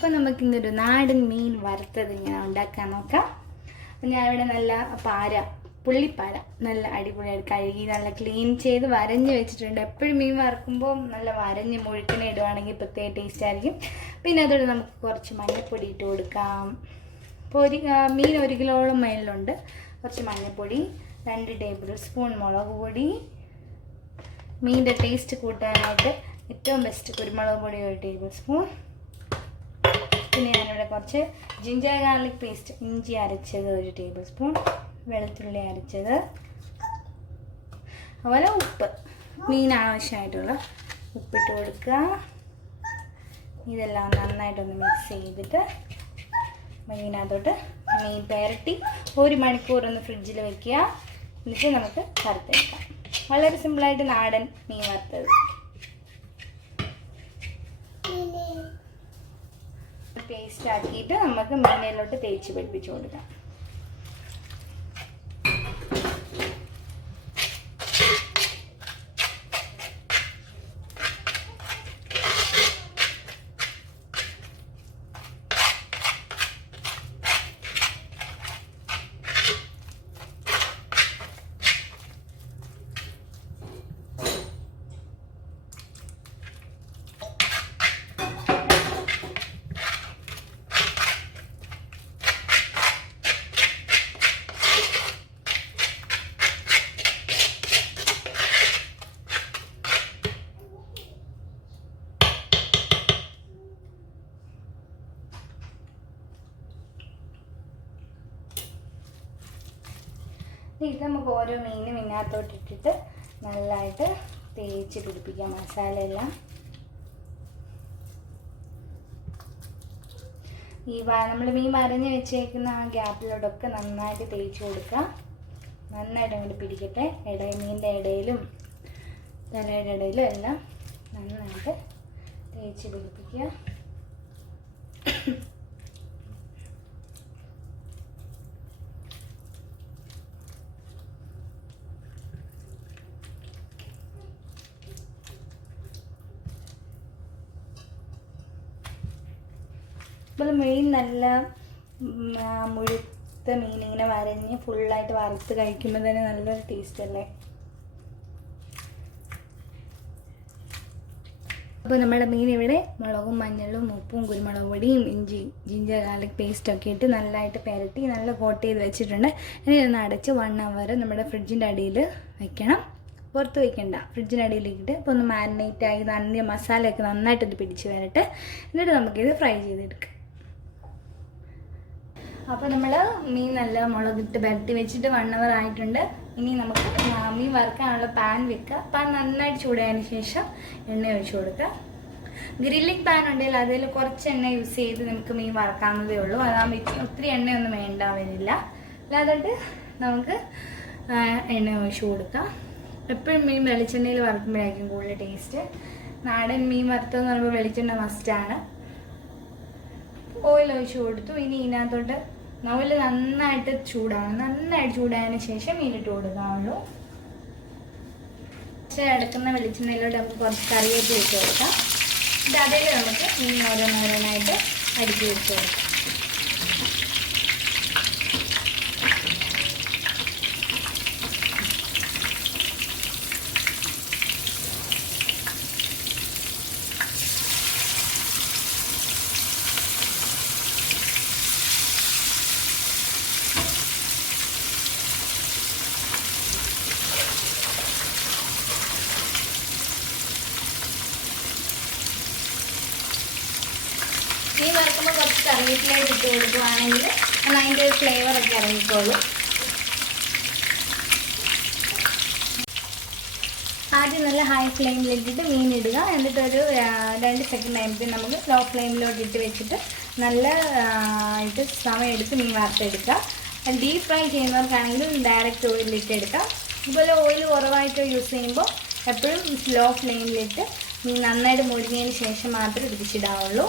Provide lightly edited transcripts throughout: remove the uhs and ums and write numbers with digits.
അപ്പോൾ നമുക്കിന്നൊരു നാടൻ മീൻ വറുത്തത് ഇങ്ങനെ ഉണ്ടാക്കാൻ നോക്കാം. അപ്പം ഞാനിവിടെ നല്ല പുള്ളിപ്പാര നല്ല അടിപൊളിയായിട്ട് കഴുകി നല്ല ക്ലീൻ ചെയ്ത് വരഞ്ഞ് വെച്ചിട്ടുണ്ട്. എപ്പോഴും മീൻ വറുക്കുമ്പോൾ നല്ല വരഞ്ഞ് മുഴുക്കനെ ഇടുവാണെങ്കിൽ പ്രത്യേക ടേസ്റ്റ് ആയിരിക്കും. പിന്നെ അതോടെ നമുക്ക് കുറച്ച് മഞ്ഞൾപ്പൊടി ഇട്ട് കൊടുക്കാം. ഇപ്പോൾ മീൻ 1 കിലോളം മേലിലുണ്ട്. കുറച്ച് മഞ്ഞൾപ്പൊടി, 2 ടേബിൾ സ്പൂൺ മുളക് പൊടി, മീനിൻ്റെ ടേസ്റ്റ് കൂട്ടാനായിട്ട് ഏറ്റവും ബെസ്റ്റ് കുരുമുളക് പൊടി 1 ടേബിൾ സ്പൂൺ. പിന്നെ ഞാനിവിടെ കുറച്ച് ജിഞ്ചർ ഗാർലിക് പേസ്റ്റ്, ഇഞ്ചി അരച്ചത് 1 ടേബിൾ സ്പൂൺ, വെളുത്തുള്ളി അരച്ചത്, അതുപോലെ ഉപ്പ്, മീൻ ആവശ്യമായിട്ടുള്ള ഉപ്പിട്ട് കൊടുക്കുക. ഇതെല്ലാം നന്നായിട്ടൊന്ന് മിക്സ് ചെയ്തിട്ട് മീനകത്തോട്ട് മീൻ പുരട്ടി 1 മണിക്കൂർ ഒന്ന് ഫ്രിഡ്ജിൽ വെക്കുക. എന്നിട്ട് നമുക്ക് വറുത്തെടുക്കാം. വളരെ സിമ്പിളായിട്ട് നാടൻ മീൻ വറുത്തത്. പേസ്റ്റ് ആക്കിയിട്ട് നമുക്ക് മീനിലോട്ട് തേച്ച് പിടിപ്പിച്ച് കൊടുക്കാം. ഇത് നമുക്ക് ഓരോ മീനും ഇതിനകത്തോട്ട് ഇട്ടിട്ട് നല്ലതായിട്ട് തേച്ച് പിടിപ്പിക്കാം മസാലയെല്ലാം. നമ്മൾ മീൻ വരഞ്ഞ് വെച്ചേക്കുന്ന ആ ഗ്യാപ്പിലോട്ടൊക്കെ നന്നായിട്ട് തേച്ച് കൊടുക്കുക. നന്നായിട്ട് അങ്ങോട്ട് പിടിക്കട്ടെ. മീനിൻ്റെ ഇടയിലും തലയുടെ ഇടയിലും എല്ലാം നന്നായിട്ട് തേച്ച് പിടിപ്പിക്കുക. ഇപ്പോൾ മീൻ നല്ല മുഴുത്ത മീൻ ഇങ്ങനെ വരഞ്ഞ് ഫുള്ളായിട്ട് വറുത്ത് കഴിക്കുമ്പോൾ തന്നെ നല്ലൊരു ടേസ്റ്റ് അല്ലേ. അപ്പോൾ നമ്മുടെ മീൻ ഇവിടെ മുളകും മഞ്ഞളും ഉപ്പും കുരുമുളക് പൊടിയും ഇഞ്ചി ജിഞ്ചർ ഗാർലിക് പേസ്റ്റൊക്കെ ഇട്ട് നല്ലതായിട്ട് പുരട്ടി നല്ല കോട്ട് ചെയ്ത് വെച്ചിട്ടുണ്ട്. ഇനി ഒന്ന് അടച്ച് 1 അവർ നമ്മുടെ ഫ്രിഡ്ജിൻ്റെ അടിയിൽ വയ്ക്കണം. പുറത്ത് വയ്ക്കണ്ട, ഫ്രിഡ്ജിൻ്റെ അടിയിലിട്ട് ഇപ്പോൾ ഒന്ന് മാരിനേറ്റ് ആയി നല്ല മസാലയൊക്കെ നന്നായിട്ട് ഇത് പിടിച്ച് വരട്ടെ. എന്നിട്ട് നമുക്കിത് ഫ്രൈ ചെയ്തെടുക്കാം. അപ്പോൾ നമ്മൾ മീൻ നല്ല മുളകിട്ട് പുരട്ടി വെച്ചിട്ട് 1 അവർ ആയിട്ടുണ്ട്. ഇനി നമുക്ക് മീൻ വറുക്കാനുള്ള പാൻ വെക്കുക. പാൻ നന്നായിട്ട് ചൂടായതിന് ശേഷം എണ്ണ ഒഴിച്ചു കൊടുക്കുക. ഗ്രില്ലിംഗ് പാൻ ഉണ്ടെങ്കിൽ അതിൽ കുറച്ച് എണ്ണ യൂസ് ചെയ്ത് നമുക്ക് മീൻ വറുക്കാവുന്നതേ ഉള്ളൂ. അതാകുമ്പോൾ ഒത്തിരി എണ്ണയൊന്നും വേണ്ട വരില്ല. അല്ലാതെ നമുക്ക് എണ്ണ ഒഴിച്ചു കൊടുക്കാം. എപ്പോഴും മീൻ വെളിച്ചെണ്ണയിൽ വറുക്കുമ്പോഴായിരിക്കും കൂടുതൽ ടേസ്റ്റ്. നാടൻ മീൻ വറുത്തതെന്ന് പറയുമ്പോൾ വെളിച്ചെണ്ണ മസ്റ്റാണ്. ഓയിൽ ഒഴിച്ചു കൊടുത്തു. ഇനി ഇതിനകത്തോട്ട് ഓയിൽ നന്നായിട്ട് ചൂടായതിനു ശേഷം മീനിട്ട് കൊടുക്കാവുള്ളൂ. അടക്കുന്ന വെളിച്ചെണ്ണയിലോട്ട് നമുക്ക് കുറച്ച് കറിവേപ്പില ഇട്ട് കൊടുക്കാം. ഇത് അതിൽ നമുക്ക് മീൻ ഓരോന്നോരോന്നായിട്ട് അടുക്കി വെച്ച് കൊടുക്കാം. മീൻ വറുക്കുമ്പോൾ കുറച്ച് കറിവേപ്പിലയായിട്ട് ഇട്ട് കൊടുക്കുകയാണെങ്കിൽ അതിൻ്റെ ഫ്ലേവറൊക്കെ ഇറങ്ങിക്കോളൂ. ആദ്യം നല്ല ഹൈ ഫ്ലെയിമിലിട്ടിട്ട് മീൻ ഇടുക. എന്നിട്ടൊരു 2 സെക്കൻഡ് കഴിയുമ്പോൾ നമുക്ക് ലോ ഫ്ലെയിമിലോട്ട് ഇട്ട് വെച്ചിട്ട് നല്ല ആയിട്ട് സമയമെടുത്ത് മീൻ വറുത്തെടുക്കുക. ഡീപ്പ് ഫ്രൈ ചെയ്യുന്നവർക്കാണെങ്കിലും ഡയറക്റ്റ് ഓയിലിട്ട് എടുക്കാം. അതുപോലെ ഓയിൽ കുറവായിട്ട് യൂസ് ചെയ്യുമ്പോൾ എപ്പോഴും ലോ ഫ്ലെയിമിലിട്ട് മീൻ നന്നായിട്ട് മുരിഞ്ഞതിന് ശേഷം മാത്രമേ തിരിച്ചിടാവുള്ളൂ.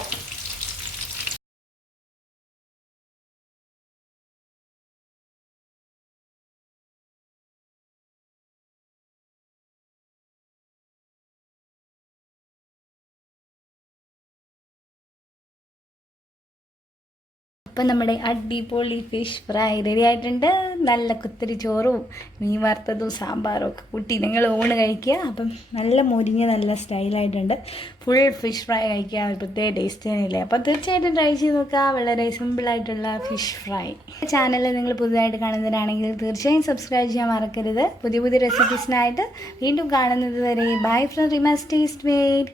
അപ്പം നമ്മുടെ അടിപൊളി ഫിഷ് ഫ്രൈ റെഡി ആയിട്ടുണ്ട്. നല്ല കുത്തിരി ചോറും മീൻ വറുത്തതും സാമ്പാറും ഒക്കെ കൂട്ടി നിങ്ങൾ ഊണ് കഴിക്കുക. അപ്പം നല്ല മുരിഞ്ഞ നല്ല സ്റ്റൈലായിട്ടുണ്ട്. ഫുൾ ഫിഷ് ഫ്രൈ കഴിക്കുക, ഒരു പ്രത്യേക ടേസ്റ്റ് തന്നെയില്ലേ. അപ്പം തീർച്ചയായിട്ടും ട്രൈ ചെയ്ത് നോക്കുക. വളരെ സിമ്പിളായിട്ടുള്ള ഫിഷ് ഫ്രൈ. ചാനൽ നിങ്ങൾ പുതുതായിട്ട് കാണുന്നവരാണെങ്കിൽ തീർച്ചയായും സബ്സ്ക്രൈബ് ചെയ്യാൻ മറക്കരുത്. പുതിയ പുതിയ റെസിപ്പീസിനായിട്ട് വീണ്ടും കാണുന്നത് വരെ bye from Reemas taste made.